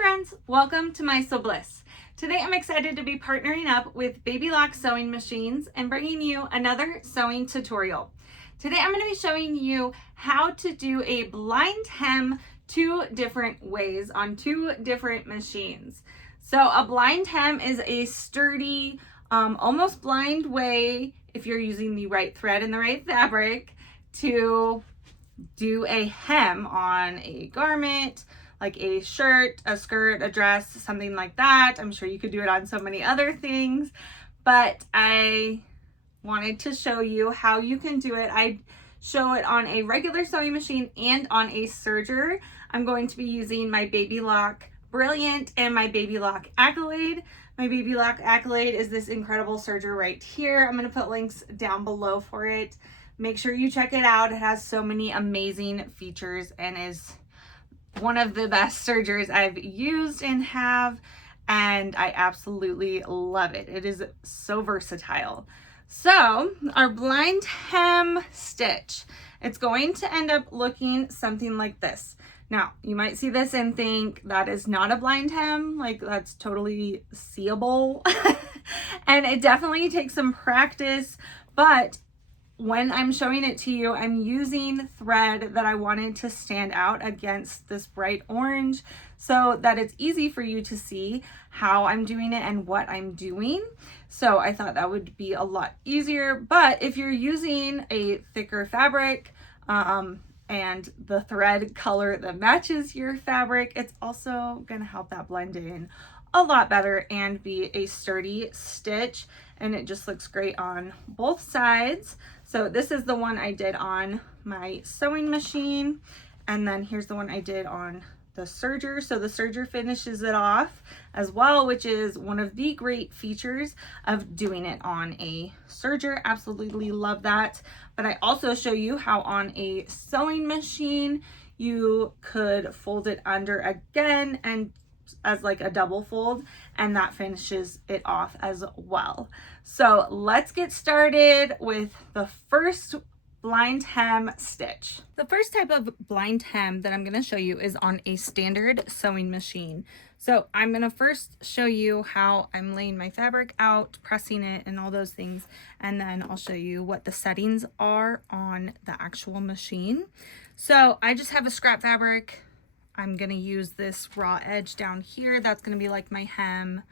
friends, welcome to My Sew Bliss. Today I'm excited to be partnering up with Baby Lock Sewing Machines and bringing you another sewing tutorial. Today I'm going to be showing you how to do a blind hem two different ways on two different machines. So a blind hem is a sturdy, almost blind way, if you're using the right thread and the right fabric, to do a hem on a garment, like a shirt, a skirt, a dress, something like that. I'm sure you could do it on so many other things, but I wanted to show you how you can do it. I show it on a regular sewing machine and on a serger. I'm going to be using my Baby Lock Brilliant and my Baby Lock Accolade. My Baby Lock Accolade is this incredible serger right here. I'm going to put links down below for it. Make sure you check it out. It has so many amazing features and is one of the best sergers I've used and have, and I absolutely love it. It is so versatile. So our blind hem stitch, it's going to end up looking something like this. Now, you might see this and think that is not a blind hem, like that's totally seeable. And it definitely takes some practice, but when I'm showing it to you, I'm using thread that I wanted to stand out against this bright orange so that it's easy for you to see how I'm doing it and what I'm doing. So I thought that would be a lot easier. But if you're using a thicker fabric and the thread color that matches your fabric, it's also going to help that blend in a lot better and be a sturdy stitch, and it just looks great on both sides. So this is the one I did on my sewing machine, and then here's the one I did on the serger. So the serger finishes it off as well, which is one of the great features of doing it on a serger. Absolutely love that. But I also show you how on a sewing machine you could fold it under again and as like a double fold, and that finishes it off as well. So let's get started with the first blind hem stitch. The first type of blind hem that I'm going to show you is on a standard sewing machine. So I'm going to first show you how I'm laying my fabric out, pressing it, and all those things, and then I'll show you what the settings are on the actual machine. So I just have a scrap fabric. I'm going to use this raw edge down here. That's going to be like my hem.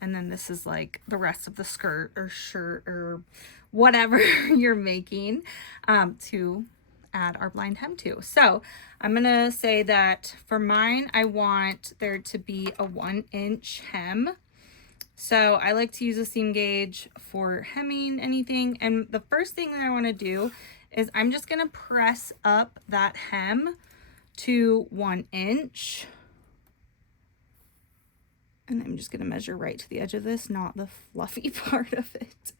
And then this is like the rest of the skirt or shirt or whatever you're making to add our blind hem to. So I'm going to say that for mine, I want there to be a 1-inch hem. So I like to use a seam gauge for hemming anything. And the first thing that I want to do is I'm just going to press up that hem to 1 inch, and I'm just going to measure right to the edge of this, not the fluffy part of it.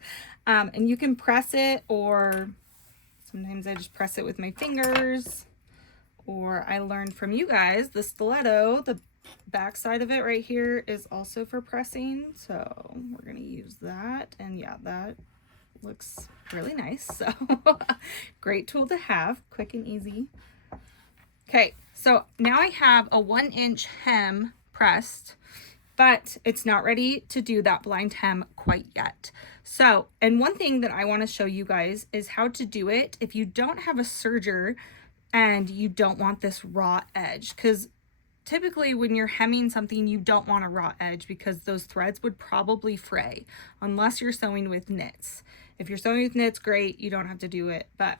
And you can press it, or sometimes I just press it with my fingers, or I learned from you guys the stiletto, the back side of it right here is also for pressing, so we're going to use that. And yeah, that looks really nice. So great tool to have, quick and easy. Okay, so now I have a 1-inch hem pressed, but it's not ready to do that blind hem quite yet. So, and one thing that I want to show you guys is how to do it if you don't have a serger and you don't want this raw edge, because typically when you're hemming something, you don't want a raw edge because those threads would probably fray unless you're sewing with knits. If you're sewing with knits, great, you don't have to do it, but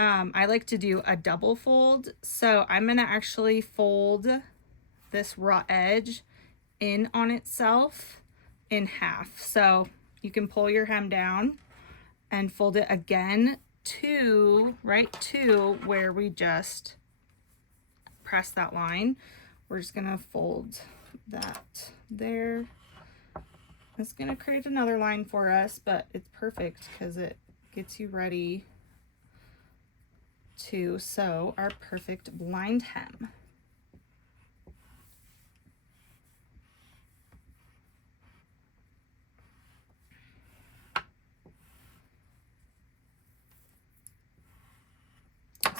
I like to do a double fold. So I'm going to actually fold this raw edge in on itself in half. So you can pull your hem down and fold it again to right to where we just press that line. We're just going to fold that there. It's going to create another line for us, but it's perfect because it gets you ready to sew our perfect blind hem.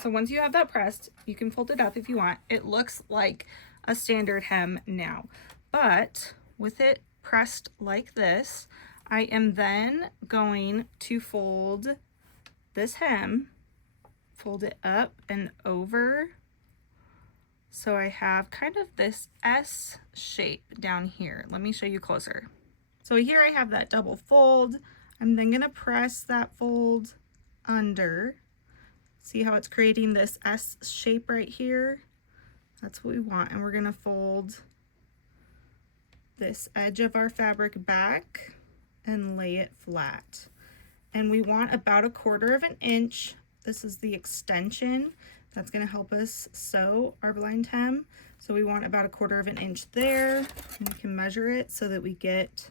So once you have that pressed, you can fold it up if you want. It looks like a standard hem now. But with it pressed like this, I am then going to fold this hem, fold it up and over. So I have kind of this S shape down here. Let me show you closer. So here I have that double fold. I'm then gonna press that fold under. See how it's creating this S shape right here? That's what we want. And we're gonna fold this edge of our fabric back and lay it flat. And we want about 1/4 of an inch. This is the extension that's going to help us sew our blind hem. So we want about 1/4 of an inch there. And we can measure it so that we get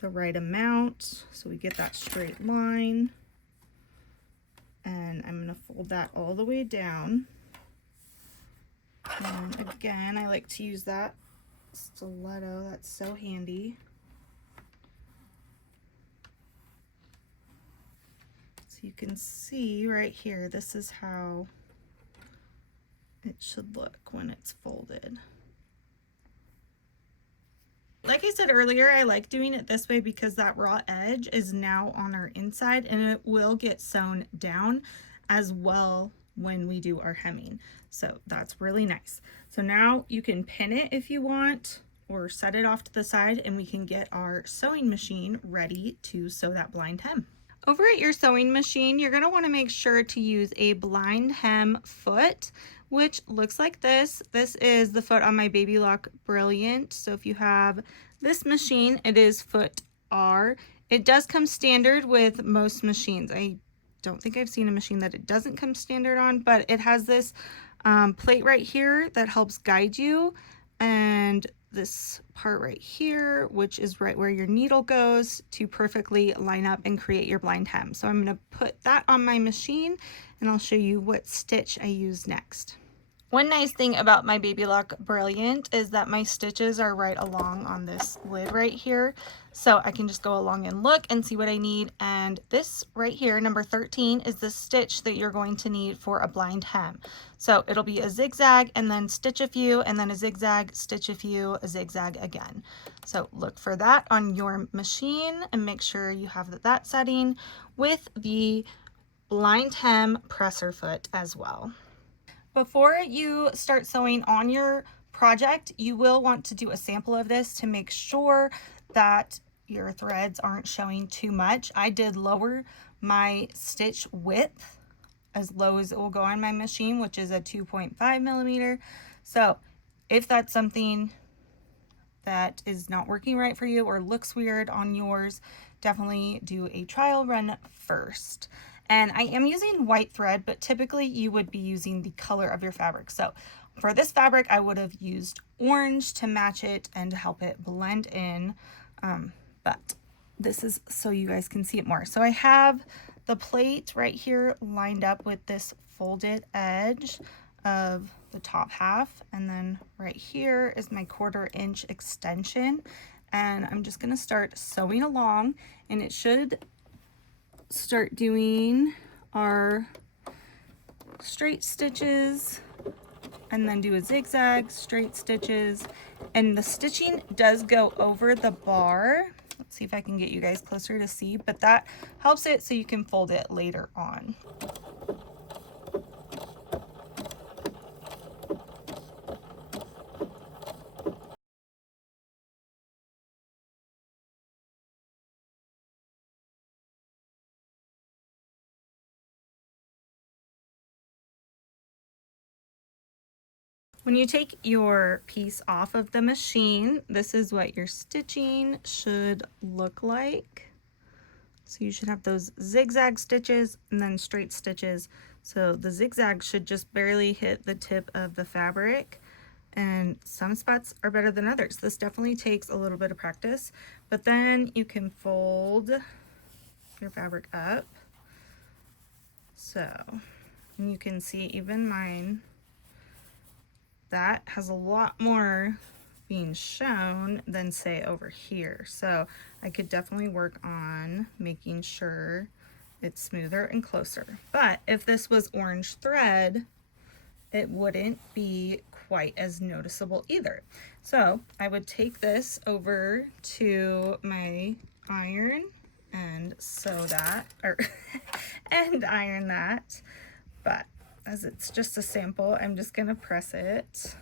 the right amount. So we get that straight line. And I'm going to fold that all the way down. And again, I like to use that stiletto. That's so handy. You can see right here, this is how it should look when it's folded. Like I said earlier, I like doing it this way because that raw edge is now on our inside and it will get sewn down as well when we do our hemming. So that's really nice. So now you can pin it if you want or set it off to the side and we can get our sewing machine ready to sew that blind hem. Over at your sewing machine, you're going to want to make sure to use a blind hem foot, which looks like this. This is the foot on my Baby Lock Brilliant. So if you have this machine, it is foot R. It does come standard with most machines. I don't think I've seen a machine that it doesn't come standard on, but it has this plate right here that helps guide you, and this part right here, which is right where your needle goes to perfectly line up and create your blind hem. So I'm going to put that on my machine and I'll show you what stitch I use next. One nice thing about my Baby Lock Brilliant is that my stitches are right along on this lid right here. So I can just go along and look and see what I need. And this right here, number 13, is the stitch that you're going to need for a blind hem. So it'll be a zigzag and then stitch a few and then a zigzag, stitch a few, a zigzag again. So look for that on your machine and make sure you have that setting with the blind hem presser foot as well. Before you start sewing on your project, you will want to do a sample of this to make sure that your threads aren't showing too much. I did lower my stitch width as low as it will go on my machine, which is a 2.5 millimeter. So if that's something that is not working right for you or looks weird on yours, definitely do a trial run first. And I am using white thread, but typically you would be using the color of your fabric. So for this fabric, I would have used orange to match it and to help it blend in. But this is so you guys can see it more. So I have the plate right here lined up with this folded edge of the top half. And then right here is my 1/4 inch extension. And I'm just gonna start sewing along, and it should start doing our straight stitches and then do a zigzag, straight stitches, and the stitching does go over the bar. Let's see if I can get you guys closer to see, but that helps it so you can fold it later on. When you take your piece off of the machine, this is what your stitching should look like. So you should have those zigzag stitches and then straight stitches. So the zigzag should just barely hit the tip of the fabric, and some spots are better than others. This definitely takes a little bit of practice, but then you can fold your fabric up. So, and you can see even mine, that has a lot more being shown than say over here. So I could definitely work on making sure it's smoother and closer. But if this was orange thread, it wouldn't be quite as noticeable either. So I would take this over to my iron and sew that, or and iron that, but as it's just a sample, I'm just gonna press it.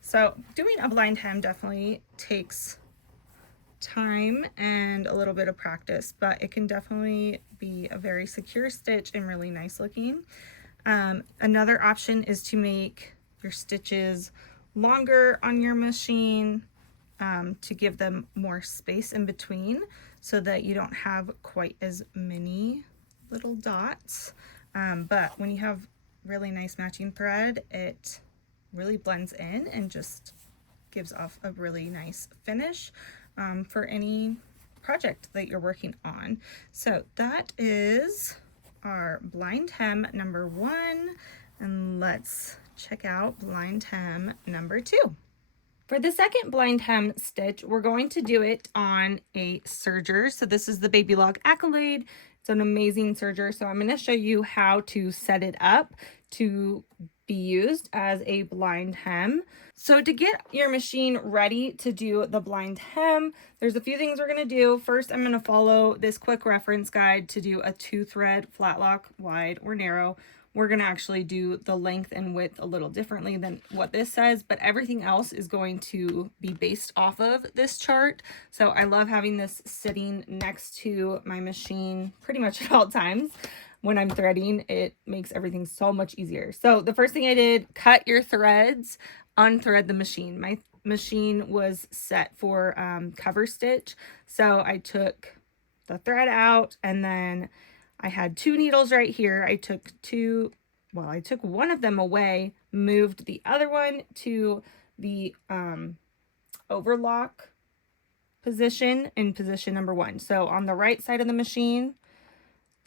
So doing a blind hem definitely takes time and a little bit of practice, but it can definitely be a very secure stitch and really nice looking. Another option is to make your stitches longer on your machine to give them more space in between so that you don't have quite as many little dots. But when you have really nice matching thread, it really blends in and just gives off a really nice finish for any project that you're working on. So that is our blind hem number 1, and let's check out blind hem number 2. For the second blind hem stitch, we're going to do it on a serger. So this is the Baby Lock Accolade. It's an amazing serger. So I'm going to show you how to set it up to be used as a blind hem. So to get your machine ready to do the blind hem, there's a few things we're going to do. First, I'm going to follow this quick reference guide to do a 2-thread flat lock, wide or narrow. We're going to actually do the length and width a little differently than what this says, but everything else is going to be based off of this chart. So I love having this sitting next to my machine pretty much at all times. When I'm threading, it makes everything so much easier. So the first thing I did, cut your threads, unthread the machine. My machine was set for cover stitch. So I took the thread out, and then I had 2 needles right here. I took one of them away, moved the other one to the overlock position in position number 1. So on the right side of the machine,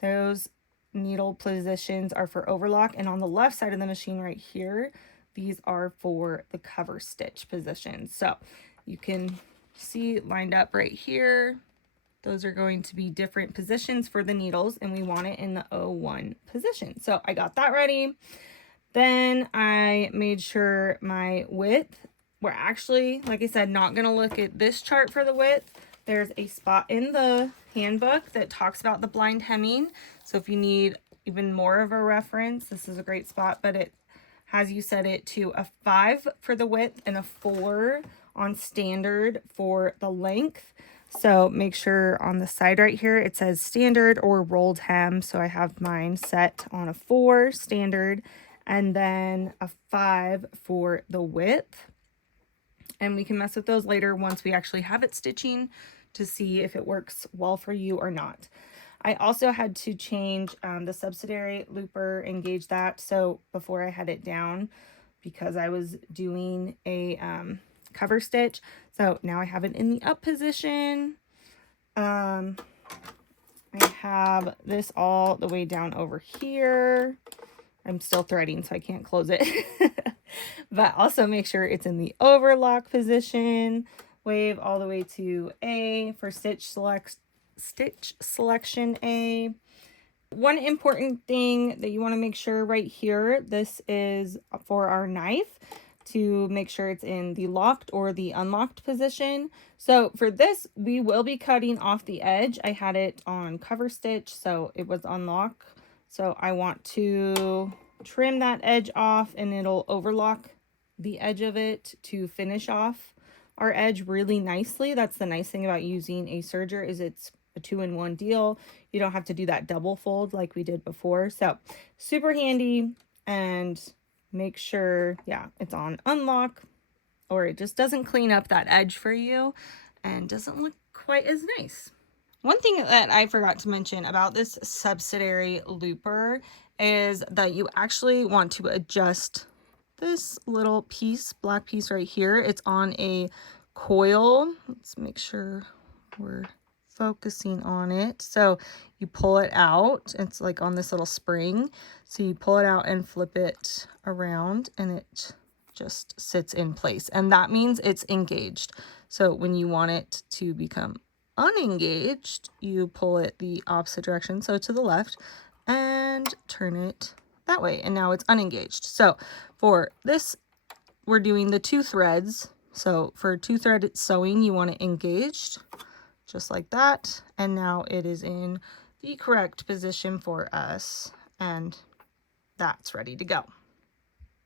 those needle positions are for overlock, and on the left side of the machine right here, these are for the cover stitch positions. So you can see lined up right here. Those are going to be different positions for the needles, and we want it in the 01 position. So I got that ready. Then I made sure my width, we're actually, like I said, not going to look at this chart for the width. There's a spot in the handbook that talks about the blind hemming. So if you need even more of a reference, this is a great spot, but it has you set it to a 5 for the width and a 4 on standard for the length. So make sure on the side right here, it says standard or rolled hem. So I have mine set on a 4 standard and then a 5 for the width. And we can mess with those later once we actually have it stitching to see if it works well for you or not. I also had to change the subsidiary looper, engage that. So before I had it down because I was doing a cover stitch. So now I have it in the up position. I have this all the way down over here. I'm still threading, so I can't close it. But also make sure it's in the overlock position. Wave all the way to A for stitch selection A. One important thing that you want to make sure right here, this is for our knife, to make sure it's in the locked or the unlocked position. So for this, we will be cutting off the edge. I had it on cover stitch, so it was unlock. So I want to trim that edge off, and it'll overlock the edge of it to finish off our edge really nicely. That's the nice thing about using a serger, is it's a 2-in-1 deal. You don't have to do that double fold like we did before. So super handy, and make sure, yeah, it's on unlock, or it just doesn't clean up that edge for you and doesn't look quite as nice. One thing that I forgot to mention about this subsidiary looper is that you actually want to adjust this little piece, black piece right here. It's on a coil. Let's make sure we're focusing on it. So you pull it out. It's like on this little spring. So you pull it out and flip it around, and it just sits in place. And that means it's engaged. So when you want it to become unengaged, you pull it the opposite direction, so to the left, and turn it that way, and now it's unengaged. So for this we're doing the 2 threads. So for 2 thread sewing, you want it engaged, just like that. And now it is in the correct position for us, and that's ready to go.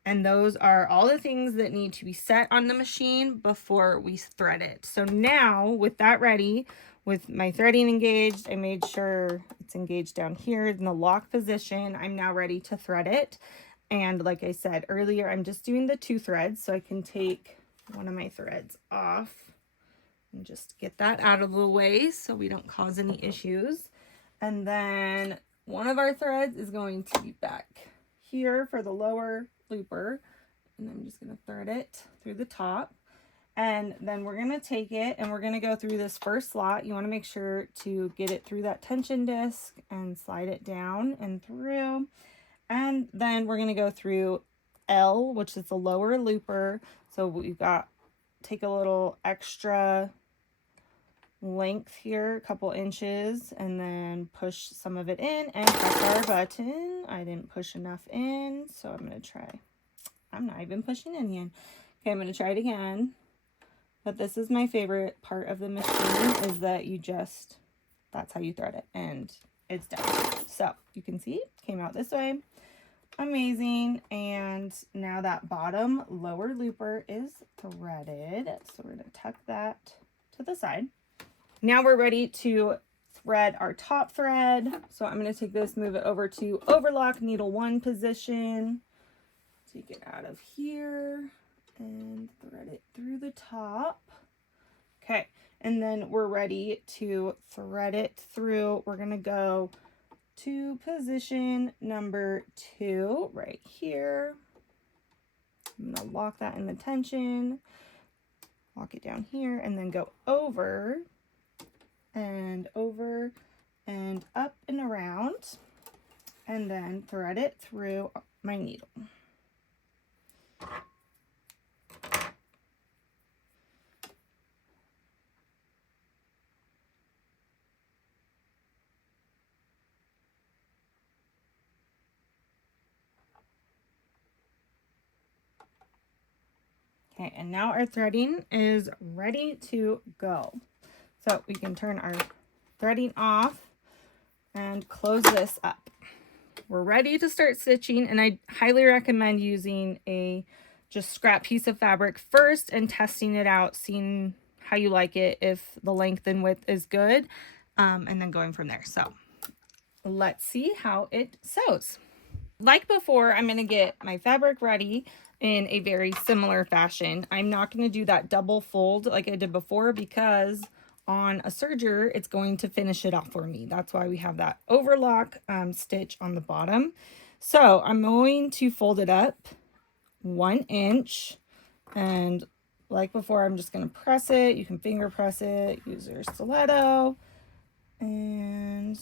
And those are all the things that need to be set on the machine before we thread it. So now with that ready, with my threading engaged, I made sure it's engaged down here in the lock position. I'm now ready to thread it. And like I said earlier, I'm just doing the 2 threads, so I can take one of my threads off and just get that out of the way so we don't cause any issues. And then one of our threads is going to be back here for the lower looper, and I'm just going to thread it through the top. And then we're going to take it and we're going to go through this first slot. You want to make sure to get it through that tension disc and slide it down and through. And then we're going to go through L, which is the lower looper. So we've got, take a little extra length here, a couple inches, and then push some of it in and press our button. I didn't push enough in, so I'm going to try. I'm not even pushing any in. Okay, I'm going to try it again. But this is my favorite part of the machine, is that you just, that's how you thread it, and it's done. So you can see, came out this way. Amazing. And now that bottom lower looper is threaded. So we're going to tuck that to the side. Now we're ready to thread our top thread. So I'm going to take this, move it over to overlock needle 1 position. Take it out of here and thread it through the top. Okay, and then we're ready to thread it through. We're going to go to position number 2 right here. I'm going to lock that in the tension, lock it down here, and then go over and up and around, and then thread it through my needle. Okay, and now our threading is ready to go. So we can turn our threading off and close this up. We're ready to start stitching, and I highly recommend using a just scrap piece of fabric first and testing it out, seeing how you like it, if the length and width is good, and then going from there. So let's see how it sews. Like before, I'm going to get my fabric ready in a very similar fashion. I'm not going to do that double fold like I did before, because on a serger, it's going to finish it off for me. That's why we have that overlock stitch on the bottom. So I'm going to fold it up 1 inch, and like before, I'm just going to press it. You can finger press it, use your stiletto, and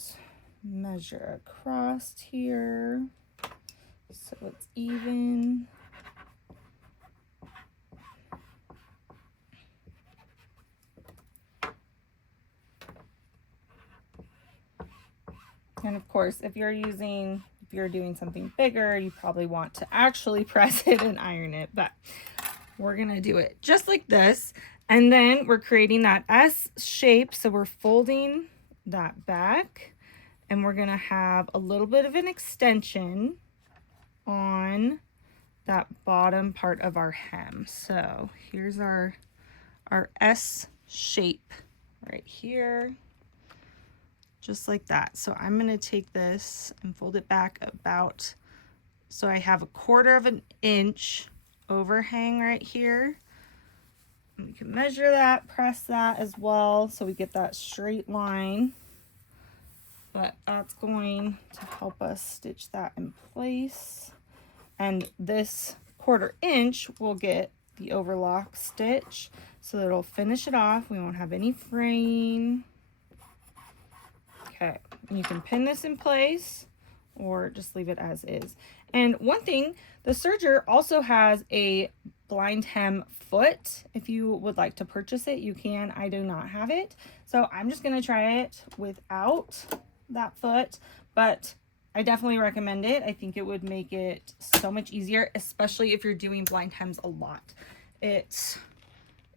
measure across here so it's even. And of course, if you're doing something bigger, you probably want to actually press it and iron it, but we're going to do it just like this. And then we're creating that S shape. So we're folding that back, and we're going to have a little bit of an extension on that bottom part of our hem. So here's our S shape right here. Just like that. So I'm going to take this and fold it back about, so I have 1/4 of an inch overhang right here. And we can measure that, press that as well, so we get that straight line. But that's going to help us stitch that in place. And this 1/4 inch will get the overlock stitch, so that it'll finish it off. We won't have any fraying. Okay, and you can pin this in place or just leave it as is. And one thing, the serger also has a blind hem foot. If you would like to purchase it, you can. I do not have it. So I'm just going to try it without that foot, but I definitely recommend it. I think it would make it so much easier, especially if you're doing blind hems a lot. It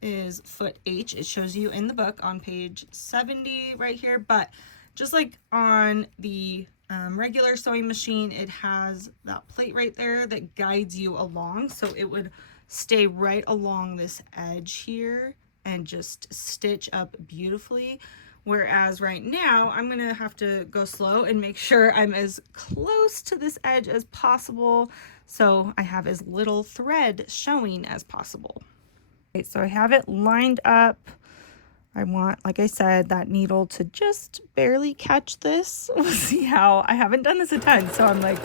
is foot H. It shows you in the book on page 70 right here, but just like on the regular sewing machine, it has that plate right there that guides you along, so it would stay right along this edge here and just stitch up beautifully. Whereas right now I'm gonna have to go slow and make sure I'm as close to this edge as possible so I have as little thread showing as possible. Okay, so I have it lined up. I want, like I said, that needle to just barely catch this. We'll see how, I haven't done this a ton, so I'm like,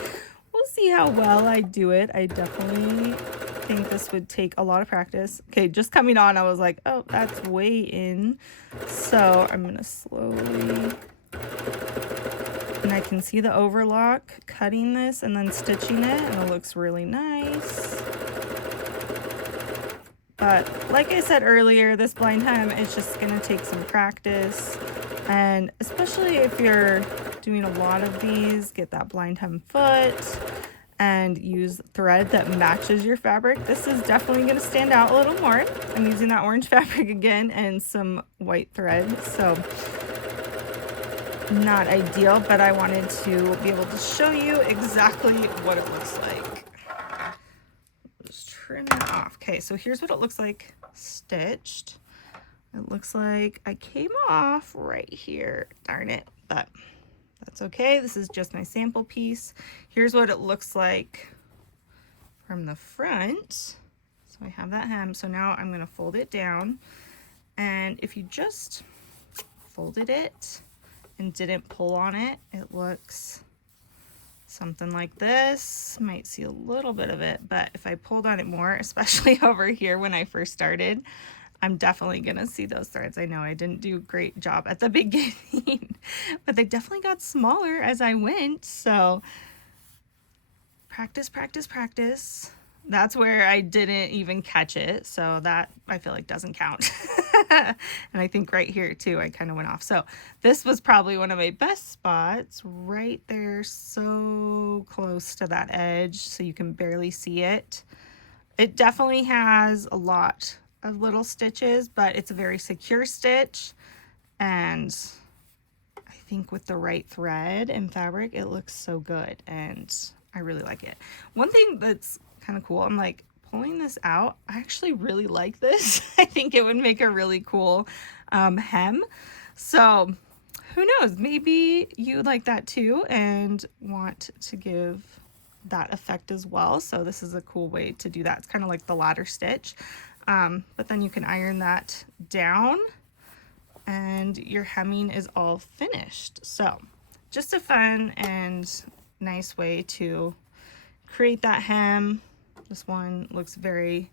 we'll see how well I do it. I definitely think this would take a lot of practice. Okay, just coming on, I was like, oh, that's way in. So I'm gonna slowly, and I can see the overlock cutting this and then stitching it, and it looks really nice. But like I said earlier, this blind hem is just gonna take some practice, and especially if you're doing a lot of these, get that blind hem foot and use thread that matches your fabric. This is definitely going to stand out a little more. I'm using that orange fabric again and some white thread, so not ideal, but I wanted to be able to show you exactly what it looks like. Just trim that off. Okay, so here's what it looks like stitched. It looks like I came off right here, darn it, but that's okay. This is just my sample piece. Here's what it looks like from the front. So I have that hem. So now I'm going to fold it down. And if you just folded it and didn't pull on it, it looks something like this. Might see a little bit of it, but if I pulled on it more, especially over here when I first started, I'm definitely gonna see those threads. I know I didn't do a great job at the beginning, but they definitely got smaller as I went. So practice, practice, practice. That's where I didn't even catch it. So that I feel like doesn't count. And I think right here too, I kind of went off. So this was probably one of my best spots right there. So close to that edge so you can barely see it. It definitely has a lot of little stitches, but it's a very secure stitch, and I think with the right thread and fabric it looks so good and I really like it. One thing that's kind of cool, I'm like pulling this out, I actually really like this. I think it would make a really cool hem, so who knows, maybe you like that too and want to give that effect as well. So this is a cool way to do that. It's kind of like the ladder stitch. But then you can iron that down and your hemming is all finished. So just a fun and nice way to create that hem. This one looks very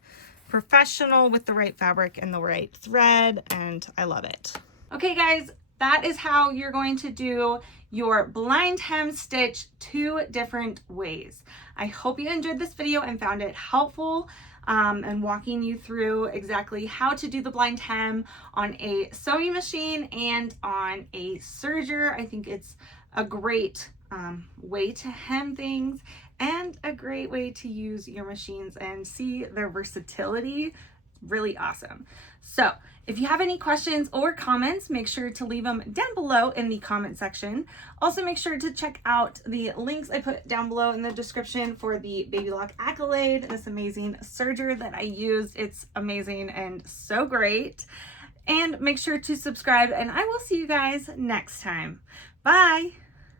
professional with the right fabric and the right thread, and I love it. Okay guys, that is how you're going to do your blind hem stitch 2 different ways. I hope you enjoyed this video and found it helpful. And walking you through exactly how to do the blind hem on a sewing machine and on a serger. I think it's a great way to hem things and a great way to use your machines and see their versatility. Really awesome. So if you have any questions or comments, make sure to leave them down below in the comment section. Also make sure to check out the links I put down below in the description for the Baby Lock Accolade, this amazing serger that I used. It's amazing and so great. And make sure to subscribe, and I will see you guys next time. Bye.